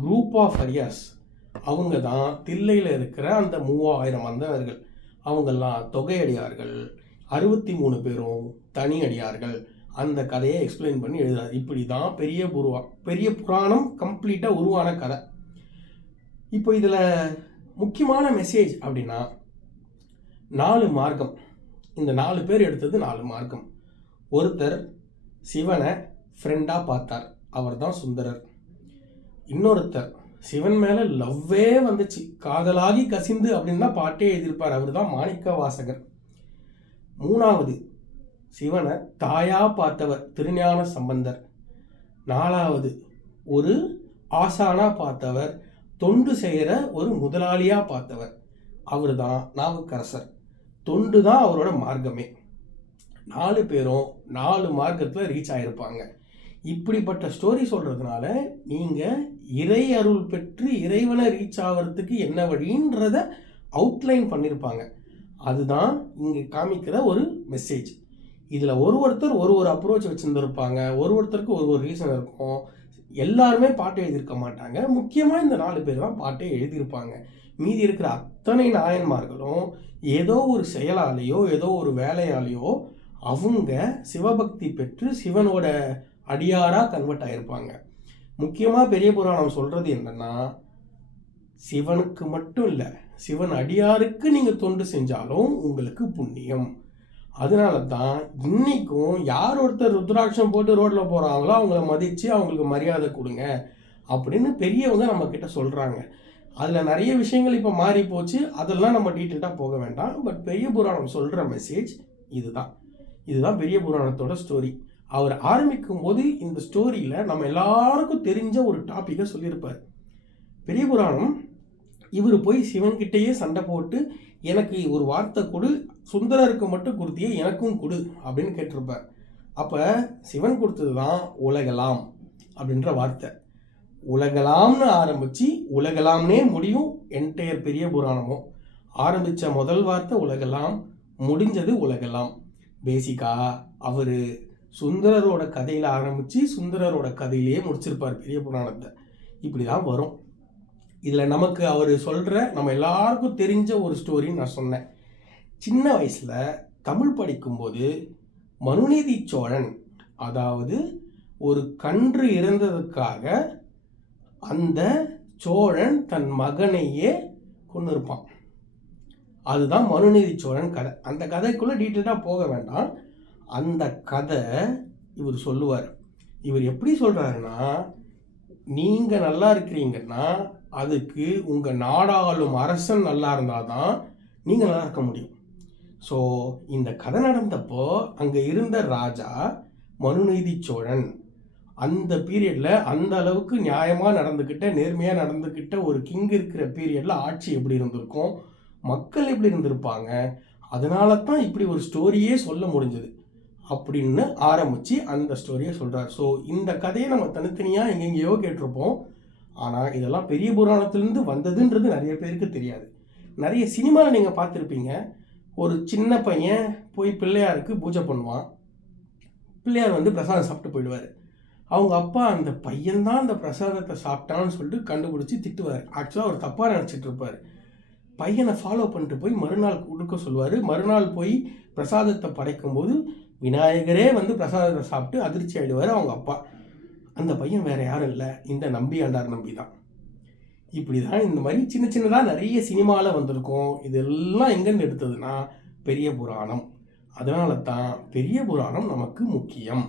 Group of areas அவங்க தான் தில்லையில் இருக்கிற அந்த மூவாயிரம் வந்தவர்கள். அவங்கெல்லாம் தொகையடியார்கள். அறுபத்தி மூணு பேரும் தனி அடியார்கள் அந்த கதையை எக்ஸ்பிளைன் பண்ணி எழுதுறாரு. இப்படி தான் பெரிய புருவா பெரிய புராணம் கம்ப்ளீட்டாக உருவான கதை. இப்போ இதில் முக்கியமான மெசேஜ் அப்படின்னா நாலு மார்க்கம். இந்த நாலு பேர் எடுத்தது நாலு மார்க்கம். ஒருத்தர் சிவனை ஃப்ரெண்டாக பார்த்தார். அவர் தான் சுந்தரர். இன்னொருத்தர் சிவன் மேலே லவ்வே வந்துச்சு. காதலாகி கசிந்து அப்படின்னு தான் பாட்டே எழுதியிருப்பார். அவர் தான் மாணிக்க வாசகர் மூணாவது சிவனை தாயா பார்த்தவர் திருஞான சம்பந்தர். நாலாவது ஒரு ஆசானா பார்த்தவர் தொண்டு செய்கிற ஒரு முதலாளியா பார்த்தவர். அவர் தான் நாவுக்கரசர். தொண்டு தான் அவரோட மார்க்கமே. நாலு பேரும் நாலு மார்க்கத்தில் ரீச் ஆகிருப்பாங்க இப்படிப்பட்ட ஸ்டோரி சொல்கிறதுனால நீங்கள் இறை அருள் பெற்று இறைவனை ரீச் ஆகிறதுக்கு என்ன வழின்றத அவுட்லைன் பண்ணியிருப்பாங்க அதுதான் இங்கே காமிக்கிற ஒரு மெசேஜ் இதில் ஒரு ஒருத்தர் ஒரு ஒரு அப்ரோச் வச்சுருந்துருப்பாங்க. ஒரு ஒருத்தருக்கு ஒரு ஒரு ரீசன் இருக்கும். எல்லாருமே பாட்டு எழுதியிருக்க மாட்டாங்க. முக்கியமாக இந்த நாலு பேர் தான் பாட்டே எழுதியிருப்பாங்க. மீதி இருக்கிற அத்தனை நாயன்மார்களும் ஏதோ ஒரு செயலாலேயோ ஏதோ ஒரு வேலையாலேயோ அவங்க சிவபக்தி பெற்று சிவனோட அடியாராக கன்வெர்ட் ஆகிருப்பாங்க முக்கியமாக பெரிய புராணம் சொல்கிறது என்னென்னா சிவனுக்கு மட்டும் இல்லை சிவன் அடியாருக்கு நீங்கள் தொண்டு செஞ்சாலும் உங்களுக்கு புண்ணியம். அதனால தான் இன்றைக்கும் யார் ஒருத்தர் ருத்ராட்சம் போட்டு ரோட்டில் போகிறாங்களோ அவங்கள மதித்து அவங்களுக்கு மரியாதை கொடுங்க அப்படின்னு பெரியவங்க நம்மக்கிட்ட சொல்கிறாங்க அதில் நிறைய விஷயங்கள் இப்போ மாறி போச்சு அதெல்லாம் நம்ம டீட்டெயில்டாக போக வேண்டாம். பட் பெரிய புராணம் சொல்கிற மெசேஜ் இதுதான். இதுதான் பெரிய புராணத்தோட ஸ்டோரி அவர் ஆரம்பிக்கும் போது இந்த ஸ்டோரியில் நம்ம எல்லாருக்கும் தெரிஞ்ச ஒரு டாப்பிக்கை சொல்லியிருப்பார். பெரிய புராணம் இவர் போய் சிவன்கிட்டயே சண்டை போட்டு எனக்கு ஒரு வார்த்தை கொடு சுந்தரருக்கு மட்டும் கொடுத்தியே எனக்கும் கொடு அப்படின்னு கேட்டிருப்பார். அப்போ சிவன் கொடுத்தது தான் உலகலாம் அப்படின்ற வார்த்தை. உலகலாம்னு ஆரம்பித்து உலகலாம்னே முடியும் என்டையர் பெரிய புராணமும். ஆரம்பித்த முதல் வார்த்தை உலகலாம் முடிஞ்சது உலகலாம். பேசிக்கா அவர் சுந்தரரோட கதையில் ஆரம்பித்து சுந்தரரோட கதையிலேயே முடிச்சிருப்பார் பெரிய புராணத்தை. இப்படி தான் வரும். இதில் நமக்கு அவர் சொல்கிற நம்ம எல்லாருக்கும் தெரிஞ்ச ஒரு ஸ்டோரின்னு நான் சொன்னேன். சின்ன வயசில் தமிழ் படிக்கும்போது மனுநீதி சோழன் அதாவது ஒரு கன்று இறந்ததுக்காக அந்த சோழன் தன் மகனையே கொண்டு இருப்பான் அதுதான் மனுநீதி சோழன் கதை. அந்த கதைக்குள்ளே டீட்டெயிலாக போக வேண்டாம். அந்த கதை இவர் சொல்லுவார். இவர் எப்படி சொல்கிறாருன்னா நீங்கள் நல்லா இருக்கிறீங்கன்னா அதுக்கு உங்கள் நாடாளும் அரசன் நல்லா இருந்தால் தான் நீங்கள் நல்லா இருக்க முடியும். ஸோ இந்த கதை நடந்தப்போ அங்கே இருந்த ராஜா மனுநீதி சோழன் அந்த பீரியடில் அந்த அளவுக்கு நியாயமாக நடந்துக்கிட்ட நேர்மையாக நடந்துக்கிட்ட ஒரு கிங் இருக்கிற பீரியடில் ஆட்சி எப்படி இருந்திருக்கும் மக்கள் எப்படி இருந்திருப்பாங்க அதனால தான் இப்படி ஒரு ஸ்டோரியே சொல்ல முடிஞ்சது. அப்படின்னு ஆரம்பித்து அந்த ஸ்டோரியை சொல்கிறார் ஸோ இந்த கதையை நம்ம தனித்தனியாக எங்கெங்கேயோ கேட்டிருப்போம். ஆனால் இதெல்லாம் பெரிய புராணத்துலேருந்து வந்ததுன்றது நிறைய பேருக்கு தெரியாது. நிறைய சினிமாவில் நீங்கள் பார்த்துருப்பீங்க. ஒரு சின்ன பையன் போய் பிள்ளையாருக்கு பூஜை பண்ணுவான். பிள்ளையார் வந்து பிரசாதம் சாப்பிட்டு போயிடுவார். அவங்க அப்பா அந்த பையன்தான் அந்த பிரசாதத்தை சாப்பிட்டான்னு சொல்லிட்டு கண்டுபிடிச்சி திட்டுவார். ஆக்சுவலாக அவர் தப்பாக நினச்சிட்டு இருப்பார். பையனை ஃபாலோ பண்ணிட்டு போய் மறுநாள் கொடுக்க சொல்லுவார். மறுநாள் போய் பிரசாதத்தை படைக்கும்போது விநாயகரே வந்து பிரசாதத்தை சாப்பிட்டு அதிர்ச்சி ஆகிடுவார் அவங்க அப்பா. அந்த பையன் வேறு யாரும் இல்லை. இந்த நம்பி ஆண்டார் நம்பி தான். இப்படி தான் இந்த மாதிரி சின்ன சின்னதாக நிறைய சினிமாவில் வந்திருக்கும். இதெல்லாம் எங்கேருந்து எடுத்ததுன்னா பெரிய புராணம். அதனால தான் பெரிய புராணம் நமக்கு முக்கியம்.